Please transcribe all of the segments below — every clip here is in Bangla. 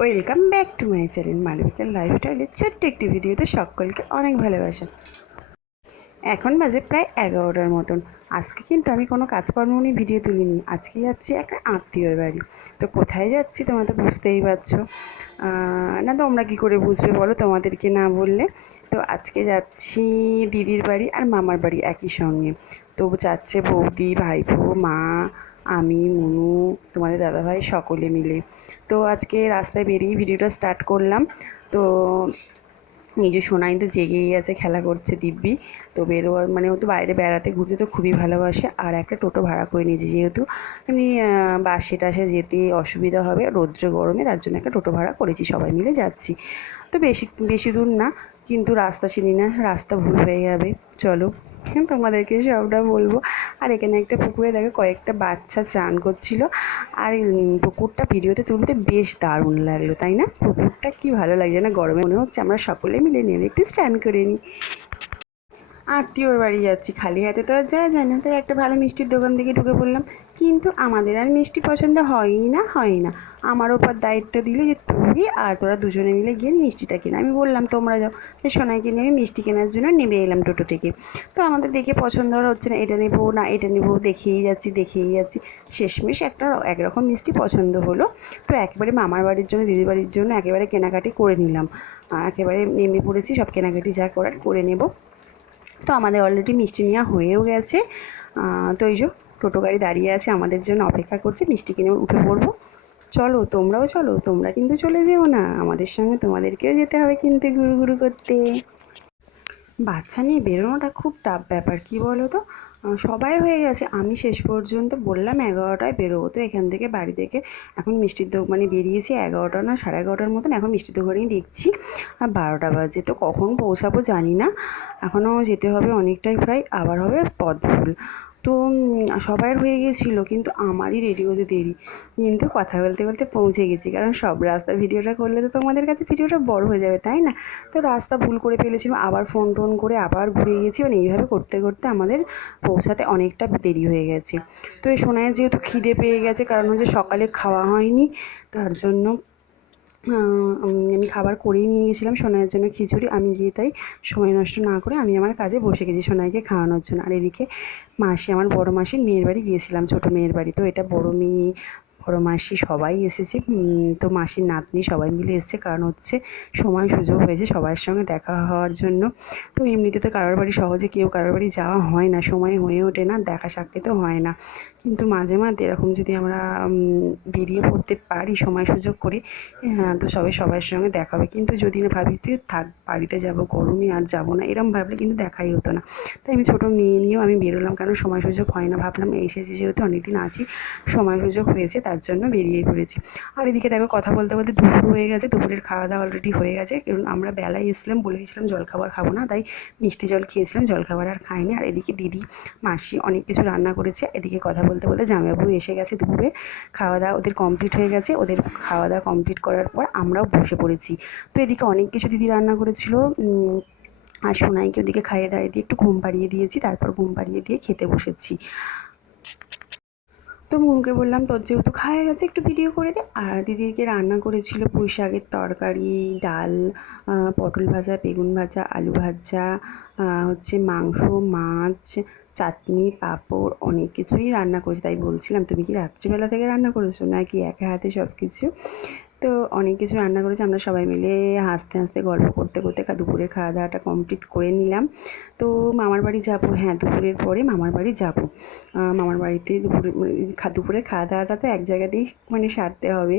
Welcome back to my channel মালবিকার লাইফস্টাইলের ছোট্ট একটি ভিডিওতে সকলকে অনেক ভালোবাসা। এখন বাজে প্রায় 11টার মতন। আজকে কিন্তু আমি কোনো কাজকর্ম নিয়ে ভিডিও তুলিনি। আজকে যাচ্ছি একটা আত্মীয়র বাড়ি। তো কোথায় যাচ্ছি তোমরা তো বুঝতেই পারছো। না তোমরা কী করে বুঝবে বলো তোমাদেরকে না বললে। তো আজকে যাচ্ছি দিদির বাড়ি আর মামার বাড়ি একই সঙ্গে। তো যাচ্ছে বৌদি, ভাইপো, মা, আমি, মুনু, তোমাদের দাদাভাই সকলে মিলে। তো আজকে রাস্তায় বেরিয়ে ভিডিওটা স্টার্ট করলাম। তো এই যে সোনাই তো জেগেই আছে, খেলা করছে দিব্যি। তো বেরোয়া মানে ও তো বাইরে বেড়াতে ঘুরতে তো খুবই ভালোবাসে। আর একটা টোটো ভাড়া করে নিয়েছি, যেহেতু এমনি বাসে টাসে যেতে অসুবিধা হবে রৌদ্র গরমে, তার জন্য একটা টোটো ভাড়া করেছি, সবাই মিলে যাচ্ছি। তো বেশি বেশি দূর না, কিন্তু রাস্তা চিনি না, রাস্তা ভুল হয়ে যাবে। চলো তোমাদেরকে সবটা বলবো। আর এখানে একটা পুকুরে দেখো কয়েকটা বাচ্চা চান করছিল। আর পুকুরটা ভিডিওতে তুলতে বেশ দারুণ লাগলো, তাই না? পুকুরটা কি ভালো লাগছে না, গরমে মনে হচ্ছে আমরা সকলে মিলে নেমে একটু স্নান করে নিই। আত্মীয়র বাড়ি যাচ্ছি, খালি হাতে তো আর যাওয়া যায় না, তাই একটা ভালো মিষ্টির দোকান থেকে ঢুকে পড়লাম। কিন্তু আমাদের আর মিষ্টি পছন্দ হয় না। আমার ওপর দায়িত্ব দিল যে তুই আর তোরা দুজনে মিলে গিয়ে মিষ্টিটা কিনে। আমি বললাম তোমরা যাও। তো সোনাইকে নিয়ে আমি মিষ্টি কেনার জন্য নেমে এলাম টোটো থেকে। তো আমাদের দেখে পছন্দ হচ্ছে না, এটা নেবো না এটা নেবো, দেখেই যাচ্ছি। শেষমেশ একরকম মিষ্টি পছন্দ হলো। তো একেবারে মামার বাড়ির জন্য, দিদির বাড়ির জন্য একেবারে কেনাকাটি করে নিলাম। একেবারে নেমে পড়েছি, সব কেনাকাটি যা করার করে নেব। তো আমাদের অলরেডি মিষ্টি নেওয়া হয়েও গেছে। তো এই যে টোটো গাড়ি দাঁড়িয়ে আছে, আমাদের জন্য অপেক্ষা করছে, মিষ্টি কিনে উঠে পড়বো। চলো তোমরাও চলো, তোমরা কিন্তু চলে যেও না আমাদের সঙ্গে, তোমাদেরকেও যেতে হবে কিন্তু ঘুরু করতে। বাচ্চা নিয়ে বেরোনোটা খুব টাফ ব্যাপার, কী বলো তো। সবাই হয়ে গেছে, আমি শেষ পর্যন্ত বললাম 11টায় বেরোবো। তো এখান থেকে বাড়ি থেকে এখন মিষ্টির মানে বেরিয়েছি 11টা না 11:30 মতন। এখন মিষ্টির দোকানেই দেখছি 12টা বাজে। তো কখন পৌঁছাবো জানি না, এখনও যেতে হবে অনেকটাই, প্রায় আবার হবে পথ ভুল। তো সবাইয়ের হয়ে গিয়েছিলো, কিন্তু আমারই রেডি হতে দেরি। কিন্তু কথা বলতে বলতে পৌঁছে গেছি, কারণ সব রাস্তা ভিডিওটা করলে তো তোমাদের কাছে ভিডিওটা বড় হয়ে যাবে, তাই না? তো রাস্তা ভুল করে ফেলেছিলাম, আবার ফোন টোন করে আবার ঘুরে গিয়েছি, মানে এইভাবে করতে করতে আমাদের পৌঁছাতে অনেকটা দেরি হয়ে গেছে। তো এই সোনায় যেহেতু খিদে পেয়ে গেছে, কারণ হচ্ছে সকালে খাওয়া হয়নি, তার জন্য আমি খাবার করেই নিয়ে গেছিলাম সোনাইয়ের জন্য খিচুড়ি। আমি গিয়ে তাই সময় নষ্ট না করে আমি আমার কাজে বসে গেছি সোনাইকে খাওয়ানোর জন্য। আর এদিকে মাসি, আমার বড় মাসির মেয়ের বাড়ি গিয়েছিলাম, ছোটো মেয়ের বাড়ি। তো এটা বড় মেয়ে, বড় মাসি সবাই এসেছে। তো মাসির নাতনি সবাই মিলে এসেছে, কারণ হচ্ছে সময় সুযোগ হয়েছে সবার সঙ্গে দেখা হওয়ার জন্য। তো এমনিতে তো কারোর বাড়ি সহজে কেউ কারোর বাড়ি যাওয়া হয় না, সময় হয়ে ওঠে না, দেখা সাক্ষাৎও হয় না। কিন্তু মাঝে মাঝে এরকম যদি আমরা বেরিয়ে পড়তে পারি সময় সুযোগ করে, হ্যাঁ, তো সবার সঙ্গে দেখা হবে। কিন্তু যদি না ভাবি তুই থাক বাড়িতে যাব, গরমে আর যাব না, এরম ভাবলে কিন্তু দেখাই হতো না। তাই আমি ছোটো মেয়ে নিয়েও আমি বেরোলাম, কারণ সময় সুযোগ হয় না। ভাবলাম এসেছি যেহেতু অনেকদিন আছি, সময় সুযোগ হয়েছে, তার জন্য বেরিয়ে পড়েছি। আর এদিকে দেখো কথা বলতে বলতে দুপুর হয়ে গেছে, দুপুরের খাওয়া দাওয়া অলরেডি হয়ে গেছে। কারণ আমরা বেলায় এসেছিলাম, বলে দিয়েছিলাম জলখাবার খাবো না, তাই মিষ্টি জল খেয়েছিলাম, জলখাবার আর খাইনি। আর এদিকে দিদি, মাসি অনেক কিছু রান্না করেছে। এদিকে কথা বলতে বলতে জামাইবাবু এসে গেছে, দুপুরে খাওয়া দাওয়া ওদের কমপ্লিট হয়ে গেছে। ওদের খাওয়া দাওয়া কমপ্লিট করার পর আমরাও বসে পড়েছি। তো এদিকে অনেক কিছু দিদি রান্না করেছিল। আর সোনাইকে ওদিকে খাইয়ে দাইয়ে দিয়ে একটু ঘুম পাড়িয়ে দিয়েছি, তারপর ঘুম পাড়িয়ে দিয়ে খেতে বসেছি। তো মুনুকে বললাম তোর যেহেতু খাওয়া গেছে একটু ভিডিও করে দে। আর দিদিকে রান্না করেছিল পুঁই শাকের তরকারি, ডাল, পটল ভাজা, বেগুন ভাজা, আলু ভাজা, হচ্ছে মাংস, মাছ, চাটনি, পাঁপড়, অনেক কিছুই রান্না করেছি। তাই বলছিলাম তুমি কি রাত্রিবেলা থেকে রান্না করেছো নাকি একা হাতে সব কিছু? তো অনেক কিছু রান্না করেছি, আমরা সবাই মিলে হাসতে হাসতে গল্প করতে করতে দুপুরের খাওয়া দাওয়াটা কমপ্লিট করে নিলাম। তো মামার বাড়ি যাব, হ্যাঁ দুপুরের পরে মামার বাড়ি যাব। মামার বাড়িতে দুপুরের খাওয়া দাওয়াটা তো এক জায়গাতেই মানে সারতে হবে।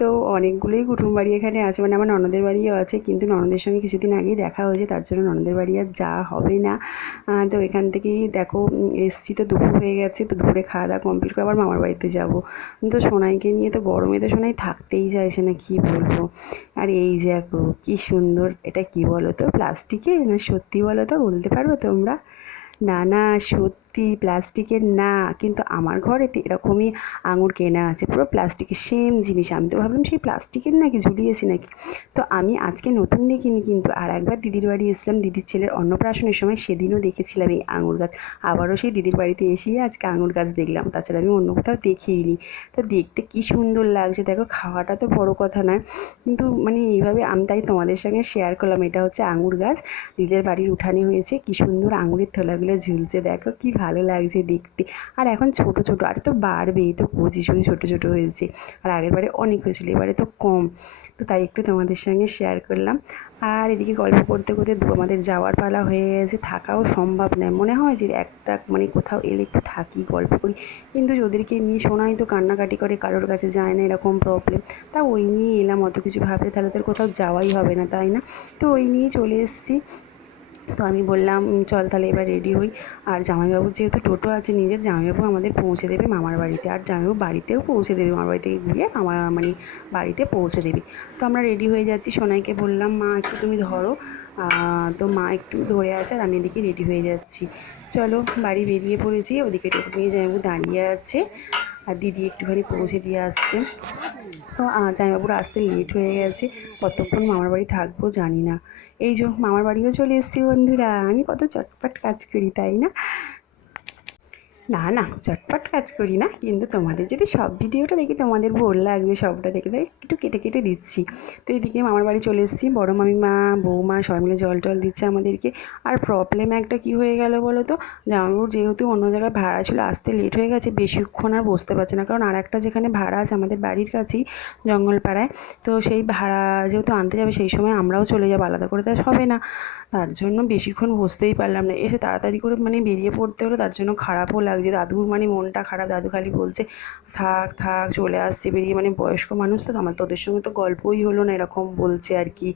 তো অনেকগুলোই কুটুম বাড়ি এখানে আছে, মানে আমার ননদের বাড়িও আছে, কিন্তু ননদের সঙ্গে কিছুদিন আগেই দেখা হয়েছে, তার জন্য ননদের বাড়ি আর যাওয়া হবে না। তো এখান থেকেই দেখো এসছি, তো দুপুর হয়ে গেছে, তো দুপুরে খাওয়া দাওয়া কমপ্লিট করে আবার মামার বাড়িতে যাব। তো সোনাইকে নিয়ে তো গরমে তো সোনাই থাকতেই চাইছে না, কী বলবো। আর এই যে দেখো কী সুন্দর, এটা কী বলো তো, প্লাস্টিকের না সত্যি বলো তো, বলতে পারবে তোমরা? না না সত্যি সত্যি প্লাস্টিকের না, কিন্তু আমার ঘরেতে এরকমই আঙুর কেনা আছে, পুরো প্লাস্টিকের সেম জিনিস। আমি তো ভাবলাম সেই প্লাস্টিকের নাকি, ঝুলিয়েছি নাকি। তো আমি আজকে নতুন দেখিনি, কিন্তু আর একবার দিদির বাড়ি এসেছিলাম দিদির ছেলের অন্নপ্রাশনের সময়, সেদিনও দেখেছিলাম এই আঙুর গাছ। আবারও সেই দিদির বাড়িতে এসেই আজকে আঙুর গাছ দেখলাম, তাছাড়া আমি অন্য কোথাও দেখিইনি। তো দেখতে কী সুন্দর লাগছে দেখো, খাওয়াটা তো বড় কথা নয়, কিন্তু মানে এইভাবে আমি তাই তোমাদের সঙ্গে শেয়ার করলাম। এটা হচ্ছে আঙুর গাছ, দিদির বাড়ির উঠানে হয়েছে, কী সুন্দর আঙুরের থোলাগুলো ঝুলছে, দেখো কী ভালো লাগছে দেখতে। আর এখন ছোট ছোট, আর তো বাড়বেই, তো কচি শুধু ছোটো ছোটো হয়েছে, আর আগের বারে অনেক হয়েছিল, এবারে তো কম। তো তাই একটু তোমাদের সঙ্গে শেয়ার করলাম। আর এদিকে গল্প করতে করতে আমাদের যাওয়ার পালা হয়ে গেছে, থাকাও সম্ভব নয়। মনে হয় যে একটা মানে কোথাও এলে একটু থাকি, গল্প করি, কিন্তু ওদেরকে নিয়ে শোনাই তো কান্নাকাটি করে, কারোর কাছে যায় না, এরকম প্রবলেম। তা ওই নিয়ে এলাম, অত কিছু ভাবলে তাহলে তো কোথাও যাওয়াই হবে না, তাই না? তো ওই নিয়ে চলে এসেছি। তো আমি বললাম চল তাহলে এবার রেডি হই। আর জামাইবাবুর যেহেতু টোটো আছে নিজের, জামাইবাবু আমাদের পৌঁছে দেবে মামার বাড়িতে, আর জামাইবাবু বাড়িতেও পৌঁছে দেবে, মামার বাড়ি থেকে ঘুরিয়ে আমার মানে বাড়িতে পৌঁছে দেবে। তো আমরা রেডি হয়ে যাচ্ছি, সোনাইকে বললাম মা একটু তুমি ধরো। তো মা একটু ধরে আছে, আর আমি এদিকে রেডি হয়ে যাচ্ছি। চলো বাড়ি বেরিয়ে পড়েছি, ওদিকে টোটো নিয়ে জামাইবাবু দাঁড়িয়ে আছে, আর দিদি একটুখানি পৌঁছে দিয়ে আসছে। তো জামাইবাবুর আসতে লেট হয়ে গেছে, কতক্ষণ মামার বাড়ি থাকবো জানি না। এই যে মামার বাড়িও চলে এসেছি বন্ধুরা, আমি কত চটপট কাজ করি তাই না? না না, চটপট কাজ করি না, কিন্তু তোমাদের যদি সব ভিডিওটা দেখি তোমাদের বোর লাগবে, সবটা দেখে তাই একটু কেটে কেটে দিচ্ছি। তো এদিকে মামার বাড়ি চলে এসেছি, বড়ো মামিমা বৌমা সবাই মিলে জল টল দিচ্ছে আমাদেরকে। আর প্রবলেম একটা কি হয়ে গেল বলো তো, জামাইবাবুর যেহেতু অন্য জায়গায় ভাড়া ছিল, আসতে লেট হয়ে গেছে, বেশিক্ষণ আর বসতে পারছে না, কারণ আর একটা যেখানে ভাড়া আছে আমাদের বাড়ির কাছেই, জঙ্গলপাড়ায়, তো সেই ভাড়া যেহেতু আনতে যাবে সেই সময় আমরাও চলে যাবো, আলাদা করে তো আর হবে না। তার জন্য বেশিক্ষণ বসতেই পারলাম না, এসে তাড়াতাড়ি করে মানে বেরিয়ে পড়তে হলো। তার জন্য খারাপও লাগছে, দাদুর মানে মনটা খারাপ, দাদু খালি বলছে থাক থাক চলে আসছে বেরিয়ে, মানে বয়স্ক মানুষ তো, আমার তোদের সঙ্গে তো গল্পই হলো না, এরকম বলছে আর কি।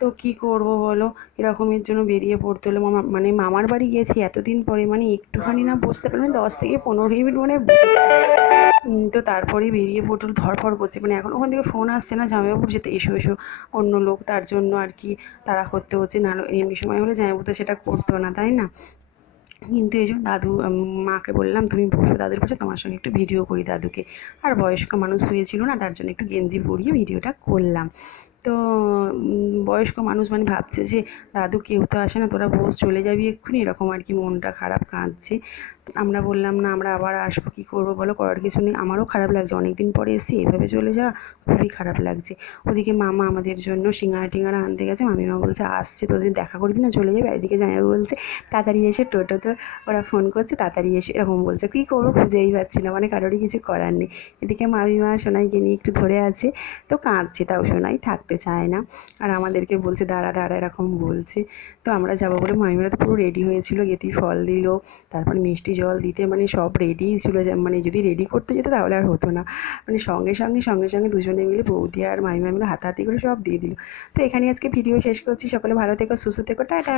তো কী করবো বলো, এরকমের জন্য বেরিয়ে পড়তে হলো। মানে মামার বাড়ি গেছি এতদিন পরে, মানে একটুখানি না বসতে পারলাম, 10 থেকে 15 মিনিট মানে বসেছি। তো তারপরেই বেরিয়ে পড়ল, ধরফর করছে, মানে এখন ওখান থেকে ফোন আসছে না জামাইবাবুর যেতে এসো এসো, অন্য লোক, তার জন্য আর কি তাড়া করতে হচ্ছে, না এমনি সময় হলে জামাইবাবু তো সেটা করতো না, তাই না? কিন্তু এই জন্য দাদু মাকে বললাম তুমি বসো দাদুর পাশে, তোমার সঙ্গে একটু ভিডিও করি দাদুকে। আর বয়স্ক মানুষ হয়েছিল না, তার জন্য একটু গেঞ্জি পরিয়ে ভিডিওটা করলাম। তো বয়স্ক মানুষ মানে ভাবছে যে দাদু কেউ তো আসে না, তোরা বস চলে যাবি এক্ষুনি, এরকম আর কি, মনটা খারাপ, কাঁদছে। আমরা বললাম না আমরা আবার আসবো, কী করবো বলো, করার কিছু নেই। আমারও খারাপ লাগছে, অনেক দিন পরে এসেছি, এভাবে চলে যাওয়া খুবই খারাপ লাগছে। ওদিকে মামা আমাদের জন্য সিঙ্গারা টিঙ্গারা আনতে গেছে, মামিমা বলছে আসছে, তোদের দেখা করবি না চলে যাবে। আর এদিকে জামাইবাবু বলছে তাড়াতাড়ি এসে, টোটোতে ওরা ফোন করছে তাড়াতাড়ি এসে, এরকম বলছে। কী করবো খুঁজেই পাচ্ছি না, মানে কারোরই কিছু করার নেই। এদিকে মামিমা সোনাইকে নিয়ে একটু ধরে আছে, তো কাঁদছে, তাও সোনাই থাকতে চায় না, আর আমাদেরকে বলছে দাঁড়া দাঁড়া এরকম বলছে। তো আমরা যাবো বলে মামিমারা তো পুরো রেডি হয়েছিল, গেতি ফল দিল, তারপর মিষ্টি জল দিতে, মানে সব রেডিই ছিল, মানে যদি রেডি করতে যেত তাহলে আর হতো না, মানে সঙ্গে সঙ্গে দুজনে মিলে বৌদি আর মামিমা মিলে হাতাহাতি করে সব দিয়ে দিল। তো এখানে আজকে ভিডিও শেষ করছি, সকলে ভালো থেকো, সুস্থ থেকো, টাটা।